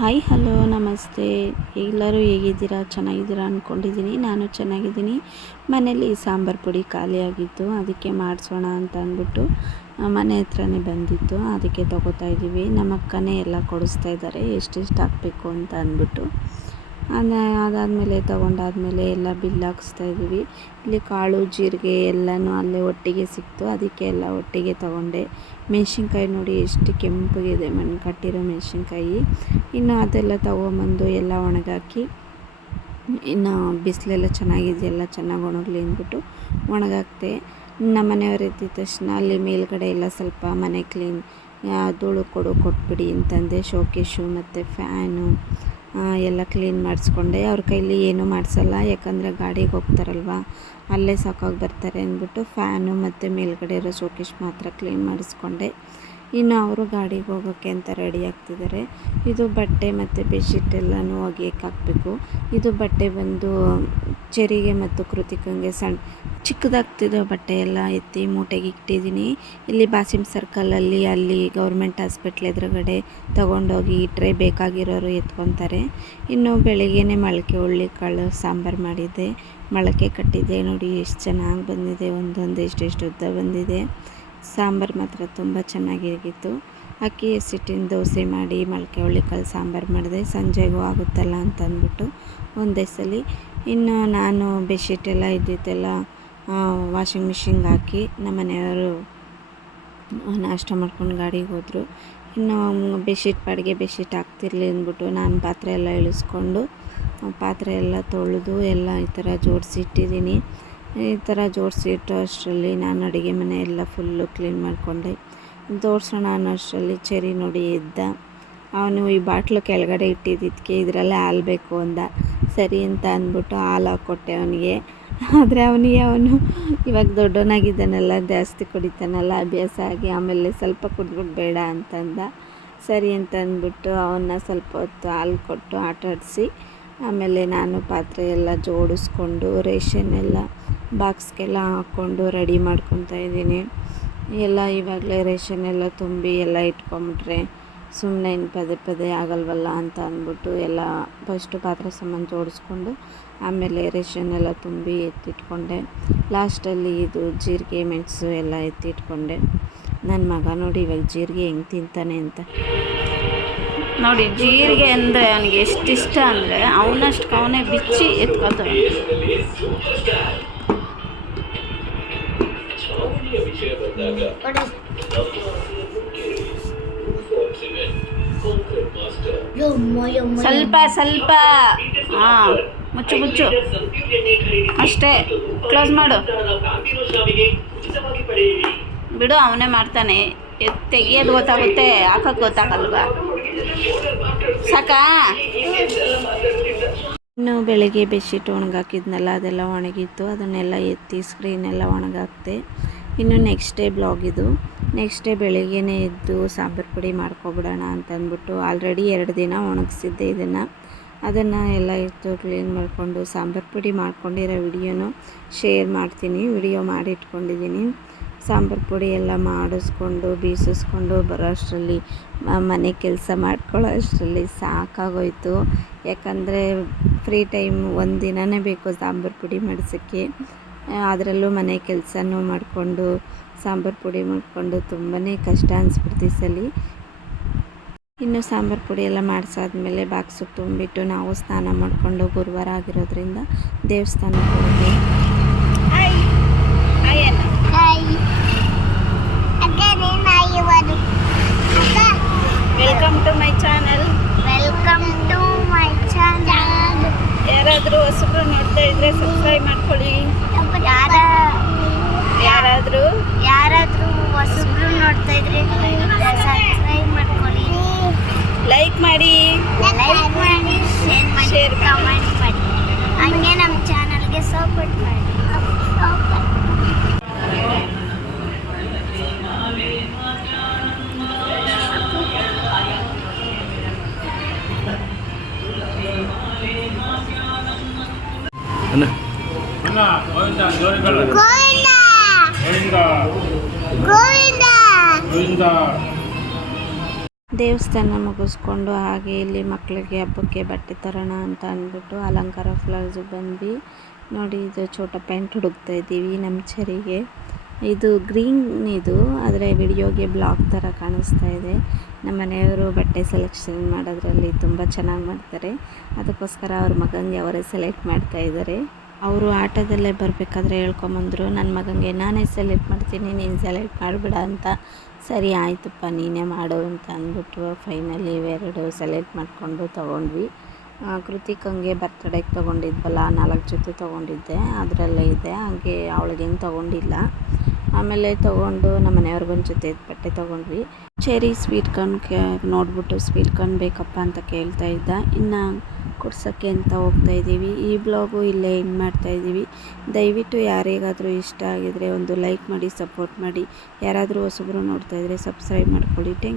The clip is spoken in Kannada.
ಹಾಯ್ ಹಲೋ ನಮಸ್ತೆ. ಎಲ್ಲರೂ ಹೇಗಿದ್ದೀರಾ? ಚೆನ್ನಾಗಿದ್ದೀರಾ ಅಂದ್ಕೊಂಡಿದ್ದೀನಿ ನಾನು ಚೆನ್ನಾಗಿದ್ದೀನಿ. ಮನೇಲಿ ಸಾಂಬಾರು ಪುಡಿ ಖಾಲಿಯಾಗಿತ್ತು ಅದಕ್ಕೆ ಮಾಡಿಸೋಣ ಅಂತ ಅಂದ್ಬಿಟ್ಟು ಮನೆ ಹತ್ರನೇ ಬಂದಿತ್ತು. ಅದಕ್ಕೆ ತೊಗೋತಾ ಇದ್ದೀವಿ ನಮ್ಮ ಅಕ್ಕನೇ ಎಲ್ಲ ಕೊಡಿಸ್ತಾ ಇದ್ದಾರೆ. ಎಷ್ಟೆಷ್ಟು ಹಾಕಬೇಕು ಅಂತ ಅಂದ್ಬಿಟ್ಟು. ಅದ ಅದಾದಮೇಲೆ ತೊಗೊಂಡಾದ್ಮೇಲೆ ಎಲ್ಲ ಬಿಲ್ ಹಾಕಿಸ್ತಾ ಇದ್ದೀವಿ ಇಲ್ಲಿ ಕಾಳು, ಜೀರಿಗೆ ಎಲ್ಲನೂ ಅಲ್ಲೇ ಒಟ್ಟಿಗೆ ಸಿಕ್ತು. ಅದಕ್ಕೆ ಎಲ್ಲ ಒಟ್ಟಿಗೆ ತೊಗೊಂಡೆ. ಮೆಣಸಿನ್ಕಾಯಿ ನೋಡಿ ಎಷ್ಟು ಕೆಂಪಗಿದೆ ಮಣ್ಣು ಕಟ್ಟಿರೋ ಮೆಣಸಿನ್ಕಾಯಿ. ಇನ್ನು ಅದೆಲ್ಲ ತೊಗೊಂಬಂದು ಎಲ್ಲ ಒಣಗಾಕಿ, ಇನ್ನು ಬಿಸಿಲೆಲ್ಲ ಚೆನ್ನಾಗಿದೆಯಲ್ಲ ಚೆನ್ನಾಗಿ ಒಣಗಲಿ ಅಂದ್ಬಿಟ್ಟು ಒಣಗಾಕ್ತೆ. ನಮ್ಮ ಮನೆಯವ್ರು ಎದ್ದಿದ ತಕ್ಷಣ ಅಲ್ಲಿ ಮೇಲ್ಗಡೆ ಎಲ್ಲ ಸ್ವಲ್ಪ ಮನೆ ಕ್ಲೀನ್ ಧೂಳು ಕೊಡು ಕೊಟ್ಬಿಡಿ ಅಂತಂದೆ. ಶೋಕೇಶು ಮತ್ತು ಫ್ಯಾನು ಎಲ್ಲ ಕ್ಲೀನ್ ಮಾಡಿಸ್ಕೊಂಡೆ. ಅವ್ರ ಕೈಲಿ ಏನೂ ಮಾಡಿಸಲ್ಲ. ಯಾಕಂದರೆ ಗಾಡಿಗೆ ಹೋಗ್ತಾರಲ್ವ? ಅಲ್ಲೇ ಸಾಕಾಗಿ ಬರ್ತಾರೆ ಅಂದ್ಬಿಟ್ಟು ಫ್ಯಾನು ಮತ್ತು ಮೇಲ್ಗಡೆ ಇರೋ ಶೋಕೇಶ್ ಮಾತ್ರ ಕ್ಲೀನ್ ಮಾಡಿಸ್ಕೊಂಡೆ. ಇನ್ನು ಅವರು ಗಾಡಿಗೆ ಹೋಗೋಕ್ಕೆ ಅಂತ ರೆಡಿ ಆಗ್ತಿದ್ದಾರೆ. ಇದು ಬಟ್ಟೆ ಮತ್ತು ಬೆಡ್ಶೀಟ್ ಎಲ್ಲನೂ ಒಗೆಯಕ್ಕೆ ಹಾಕಬೇಕು ಇದು ಬಟ್ಟೆ ಬಂದು ಚೆರಿಗೆ ಮತ್ತು ಕೃತಿಕಂಗೆ ಸಣ್ಣ ಚಿಕ್ಕದಾಗ್ತಿರೋ ಬಟ್ಟೆ ಎಲ್ಲ ಎತ್ತಿ ಮೂಟೆಗೆ ಇಟ್ಟಿದ್ದೀನಿ. ಇಲ್ಲಿ ಬಾಸಿಮ್ ಸರ್ಕಲಲ್ಲಿ ಅಲ್ಲಿ ಗೌರ್ಮೆಂಟ್ ಹಾಸ್ಪಿಟ್ಲ್ ಎದುರುಗಡೆ ತೊಗೊಂಡೋಗಿ ಇಟ್ಟರೆ ಬೇಕಾಗಿರೋರು ಎತ್ಕೊತಾರೆ. ಇನ್ನು ಬೆಳಿಗ್ಗೆನೇ ಮೊಳಕೆ ಹುಳ್ಳಿಕಾಳು ಸಾಂಬಾರು ಮಾಡಿದ್ದೆ. ಮೊಳಕೆ ಕಟ್ಟಿದ್ದೆ. ನೋಡಿ ಎಷ್ಟು ಚೆನ್ನಾಗಿ ಬಂದಿದೆ. ಒಂದೊಂದು ಎಷ್ಟೆಷ್ಟು ಉದ್ದ ಬಂದಿದೆ. ಸಾಂಬಾರು ಮಾತ್ರ ತುಂಬ ಚೆನ್ನಾಗಿತ್ತು ಅಕ್ಕಿ ಹಸಿಟ್ಟಿನ ದೋಸೆ ಮಾಡಿ ಮೊಳಕೆ ಹುಳ್ಳಿಕಾಳು ಸಾಂಬಾರು ಮಾಡಿದೆ. ಸಂಜೆಗೂ ಆಗುತ್ತಲ್ಲ ಅಂತ ಅಂದ್ಬಿಟ್ಟು ಒಂದೇ ಸಲ. ಇನ್ನು ನಾನು ಬೆಡ್ಶೀಟ್ ಎಲ್ಲ ಇದ್ದಿದ್ದೆಲ್ಲ ವಾಷಿಂಗ್ ಮಿಷಿನ್ಗೆ ಹಾಕಿ ನಮ್ಮ ಮನೆಯವರು ನಾಷ್ಟ ಮಾಡ್ಕೊಂಡು ಗಾಡಿಗೆ ಹೋದರು. ಇನ್ನು ಬೆಡ್ಶೀಟ್ ಪಾಡಿಗೆ ಬೆಡ್ಶೀಟ್ ಹಾಕ್ತಿರ್ಲಿ ಅಂದ್ಬಿಟ್ಟು ನಾನು ಪಾತ್ರೆ ಎಲ್ಲ ಇಳಿಸ್ಕೊಂಡು ಪಾತ್ರೆ ಎಲ್ಲ ತೊಳೆದು ಎಲ್ಲ ಈ ಥರ ಜೋಡಿಸಿ ಇಟ್ಟಿದ್ದೀನಿ. ಈ ಥರ ಜೋಡಿಸಿ ಇಟ್ಟೋ ಅಷ್ಟರಲ್ಲಿ ನಾನು ಅಡುಗೆ ಮನೆ ಎಲ್ಲ ಫುಲ್ಲು ಕ್ಲೀನ್ ಮಾಡಿಕೊಂಡೆ. ತೋರಿಸೋಣ ಅನ್ನೋ ಅಷ್ಟರಲ್ಲಿ ಚೆರಿ ನೋಡಿ ಇದ್ದ ಅವನು ಈ ಬಾಟ್ಲು ಕೆಳಗಡೆ ಇಟ್ಟಿದ್ದಕ್ಕೆ ಇದರಲ್ಲೇ ಹಾಲು ಬೇಕು ಅಂದ. ಸರಿ ಅಂತ ಅಂದ್ಬಿಟ್ಟು ಹಾಲು ಹಾಕ್ಕೊಟ್ಟೆ ಅವನಿಗೆ. ಆದರೆ ಅವನಿಗೆ ಅವನು ಇವಾಗ ದೊಡ್ಡವನಾಗಿದ್ದಾನಲ್ಲ, ಜಾಸ್ತಿ ಕುಡಿತಾನಲ್ಲ, ಅಭ್ಯಾಸ ಆಗಿ ಆಮೇಲೆ ಸ್ವಲ್ಪ ಕುಡ್ಬಿಟ್ಟು ಬೇಡ ಅಂತಂದ. ಸರಿ ಅಂತ ಅಂದ್ಬಿಟ್ಟು ಅವನ್ನ ಸ್ವಲ್ಪ ಹೊತ್ತು ಹಾಲು ಕೊಟ್ಟು ಆಟಾಡಿಸಿ, ಆಮೇಲೆ ನಾನು ಪಾತ್ರೆ ಎಲ್ಲ ಜೋಡಿಸ್ಕೊಂಡು ರೇಷನ್ ಎಲ್ಲ ಬಾಕ್ಸ್ಗೆಲ್ಲ ಹಾಕ್ಕೊಂಡು ರೆಡಿ ಮಾಡ್ಕೊತಾ ಇದ್ದೀನಿ. ಎಲ್ಲ ಇವಾಗಲೇ ರೇಷನ್ ಎಲ್ಲ ತುಂಬಿ ಎಲ್ಲ ಇಟ್ಕೊಂಬಿಟ್ರೆ ಸುಮ್ಮನೆ ಇನ್ನು ಪದೇ ಪದೇ ಆಗಲ್ವಲ್ಲ ಅಂತ ಅಂದ್ಬಿಟ್ಟು ಎಲ್ಲ ಫಸ್ಟು ಪಾತ್ರೆ ಸಾಮಾನು ಜೋಡಿಸ್ಕೊಂಡು ಆಮೇಲೆ ರೇಷನ್ ಎಲ್ಲ ತುಂಬಿ ಎತ್ತಿಟ್ಕೊಂಡೆ. ಲಾಸ್ಟಲ್ಲಿ ಇದು ಜೀರಿಗೆ ಮೆಣಸು ಎಲ್ಲ ಎತ್ತಿಟ್ಕೊಂಡೆ. ನನ್ನ ಮಗ ನೋಡಿ ಇವಾಗ ಜೀರಿಗೆ ಹೆಂಗೆ ತಿಂತಾನೆ ಅಂತ. ನೋಡಿ, ಜೀರಿಗೆ ಅಂದರೆ ಅವನಿಗೆ ಎಷ್ಟು ಇಷ್ಟ ಅಂದರೆ ಅವನಷ್ಟು ಅವನೇ ಬಿಚ್ಚಿ ಎತ್ಕೊತಾನೆ. ಸ್ವಲ್ಪ ಸ್ವಲ್ಪ. ಹಾಂ ಮುಚ್ಚು ಮುಚ್ಚು. ಅಷ್ಟೇ. ಕ್ಲೋಸ್ ಮಾಡು. ಬಿಡು ಅವನೇ ಮಾಡ್ತಾನೆ. ತೆಗಿಯೋದು ಗೊತ್ತಾಗುತ್ತೆ. ಹಾಕೋದು ಗೊತ್ತಾಗಲ್ವಾ? ಸಾಕಾ? ಇನ್ನು ಬೆಳಗ್ಗೆ ಬೆಡ್ಶೀಟ್ ಒಣಗಾಕಿದ್ನಲ್ಲ ಅದೆಲ್ಲ ಒಣಗಿತ್ತು. ಅದನ್ನೆಲ್ಲ ಎತ್ತಿ ಸ್ಕ್ರೀನೆಲ್ಲ ಒಣಗಾಕ್ತೆ ಇನ್ನು ನೆಕ್ಸ್ಟ್ ಡೇ ಬ್ಲಾಗ್ ಇದು. ನೆಕ್ಸ್ಟ್ ಡೇ ಬೆಳಿಗ್ಗೆನೇ ಎದ್ದು ಸಾಂಬಾರು ಪುಡಿ ಮಾಡ್ಕೊಬಿಡೋಣ ಅಂತ ಅಂದ್ಬಿಟ್ಟು ಆಲ್ರೆಡಿ ಎರಡು ದಿನ ಒಣಗಿಸಿದ್ದೆ ಇದನ್ನು. ಅದನ್ನು ಎಲ್ಲ ಇತ್ತು ಕ್ಲೀನ್ ಮಾಡಿಕೊಂಡು ಸಾಂಬಾರು ಪುಡಿ ಮಾಡ್ಕೊಂಡಿರೋ ವಿಡಿಯೋನು ಶೇರ್ ಮಾಡ್ತೀನಿ. ವಿಡಿಯೋ ಮಾಡಿ ಇಟ್ಕೊಂಡಿದ್ದೀನಿ. ಸಾಂಬಾರು ಪುಡಿ ಎಲ್ಲ ಮಾಡಿಸ್ಕೊಂಡು, ಬೀಸಿಸ್ಕೊಂಡು ಬರೋ ಅಷ್ಟರಲ್ಲಿ ಮನೆ ಕೆಲಸ ಮಾಡ್ಕೊಳ್ಳೋ ಅಷ್ಟರಲ್ಲಿ ಸಾಕಾಗೋಯ್ತು. ಯಾಕಂದರೆ ಫ್ರೀ ಟೈಮ್ ಒಂದು ದಿನವೇ ಬೇಕು ಸಾಂಬಾರು ಪುಡಿ ಮಾಡಿಸೋಕ್ಕೆ. ಅದರಲ್ಲೂ ಮನೆ ಕೆಲಸನೂ ಮಾಡಿಕೊಂಡು ಸಾಂಬಾರು ಪುಡಿ ಮಾಡಿಕೊಂಡು ತುಂಬಾ ಕಷ್ಟ ಅನಿಸ್ಬಿಡ್ತು ಈ ಸಲ. ಇನ್ನು ಸಾಂಬಾರು ಪುಡಿ ಎಲ್ಲ ಮಾಡಿಸಾದ್ಮೇಲೆ ಬಾಕ್ಸಿಗೆ ತುಂಬಿಟ್ಟು ನಾವು ಸ್ನಾನ ಮಾಡಿಕೊಂಡು ಗುರುವಾರ ಆಗಿರೋದ್ರಿಂದ ದೇವಸ್ಥಾನಕ್ಕೆ ಹೋಗಿ welcome to my channel welcome to my channel ಯಾರಾದರೂ ಹೊಸಬ್ರು ನೋಡ್ತಾ ಇದ್ರೆ ಸಬ್ಸ್ಕ್ರೈಬ್ ಮಾಡ್ಕೊಳ್ಳಿ. ಯಾರಾದರೂ? ಯಾರಾದರೂ ಹೊಸಬ್ರು ನೋಡ್ತಾ ಇದ್ರೆ ಸಬ್ಸ್ಕ್ರೈಬ್ ಮಾಡ್ಕೊಳ್ಳಿ. ಲೈಕ್ ಮಾಡಿ. ಲೈಕ್ ಮಾಡಿ ಶೇರ್ ಮಾಡಿ ಶೇರ್. ಕಮೆಂಟ್ ಮಾಡಿ. ಹಂಗೆ ನಮ್ಮ ಚಾನಲ್ಗೆ ಸಪೋರ್ಟ್ ಮಾಡಿ. ಅಣ್ಣ. ಅಣ್ಣ ಗೋವಿಂದ ಜೋರಿಗಳು ಗೋವಿಂದ ಗೋವಿಂದ ಗೋವಿಂದ ಗೋವಿಂದ ದೇವಸ್ಥಾನ ಮುಗಿಸ್ಕೊಂಡು ಹಾಗೆ ಇಲ್ಲಿ ಮಕ್ಕಳಿಗೆ ಹಬ್ಬಕ್ಕೆ ಬಟ್ಟೆ ತರೋಣ ಅಂತ ಅಂದ್ಬಿಟ್ಟು ಅಲಂಕಾರ ಫ್ಲವರ್ಸ್ ಬಂದ್ವಿ. ನೋಡಿ ಇದು ಚೋಟ ಪ್ಯಾಂಟ್ ಹುಡುಕ್ತಾ ಇದ್ದೀವಿ ನಮ್ಮ ಚರಿಗೆ. ಇದು ಗ್ರೀನ್ ಇದು ಆದರೆ ವಿಡಿಯೋಗೆ ಬ್ಲಾಕ್ ಥರ ಕಾಣಿಸ್ತಾ ಇದೆ. ನಮ್ಮ ಮನೆಯವರು ಬಟ್ಟೆ ಸೆಲೆಕ್ಷನ್ ಮಾಡೋದ್ರಲ್ಲಿ ತುಂಬ ಚೆನ್ನಾಗಿ ಮಾಡ್ತಾರೆ. ಅದಕ್ಕೋಸ್ಕರ ಅವ್ರ ಮಗನಿಗೆ ಅವರೇ ಸೆಲೆಕ್ಟ್ ಮಾಡ್ತಾ ಇದ್ದಾರೆ. ಅವರು ಆಟೋದಲ್ಲೇ ಬರಬೇಕಾದ್ರೆ ಹೇಳ್ಕೊಂಬಂದರು ನನ್ನ ಮಗನಿಗೆ ನಾನೇ ಸೆಲೆಕ್ಟ್ ಮಾಡ್ತೀನಿ, ನೀನು ಸೆಲೆಕ್ಟ್ ಮಾಡಿಬಿಡ ಅಂತ. ಸರಿ ಆಯಿತಪ್ಪ, ನೀನೇ ಮಾಡು ಅಂತ ಅಂದ್ಬಿಟ್ಟು ಫೈನಲಿ ಇವೆರಡು ಸೆಲೆಕ್ಟ್ ಮಾಡಿಕೊಂಡು ತೊಗೊಂಡ್ವಿ. ಕೃತಿಕ್ ಹಂಗೆ ಬರ್ತಡೇಗೆ ತೊಗೊಂಡಿದ್ವಲ್ಲ, ನಾಲ್ಕು ಜೊತೆ ತೊಗೊಂಡಿದ್ದೆ, ಅದರಲ್ಲೇ ಇದೆ, ಹಾಗೆ ಅವಳಿಗೇನು ತೊಗೊಂಡಿಲ್ಲ. ಆಮೇಲೆ ತೊಗೊಂಡು ನಮ್ಮ ಮನೆಯವ್ರಿಗೊಂದು ಜೊತೆ ಬಟ್ಟೆ ತೊಗೊಂಡ್ವಿ. ಚೆರಿ ಸ್ವೀಟ್ ಕಾರ್ನ್ ಕೇ ನೋಡ್ಬಿಟ್ಟು ಸ್ವೀಟ್ ಕಾರ್ನ್ ಬೇಕಪ್ಪ ಅಂತ ಕೇಳ್ತಾ ಇದ್ದ. ಇನ್ನು ಕೊಡ್ಸೋಕ್ಕೆ ಅಂತ ಹೋಗ್ತಾ ಇದ್ದೀವಿ. ಈ ಬ್ಲಾಗು ಇಲ್ಲೇ ಎಂಡ್ ಮಾಡ್ತಾ ಇದ್ದೀವಿ. ದಯವಿಟ್ಟು ಯಾರಿಗಾದರೂ ಇಷ್ಟ ಆಗಿದರೆ ಒಂದು ಲೈಕ್ ಮಾಡಿ ಸಪೋರ್ಟ್ ಮಾಡಿ. ಯಾರಾದರೂ ಹೊಸಬ್ರು ನೋಡ್ತಾ ಇದ್ದರೆ ಸಬ್ಸ್ಕ್ರೈಬ್ ಮಾಡ್ಕೊಳ್ಳಿ. ಥ್ಯಾಂಕ್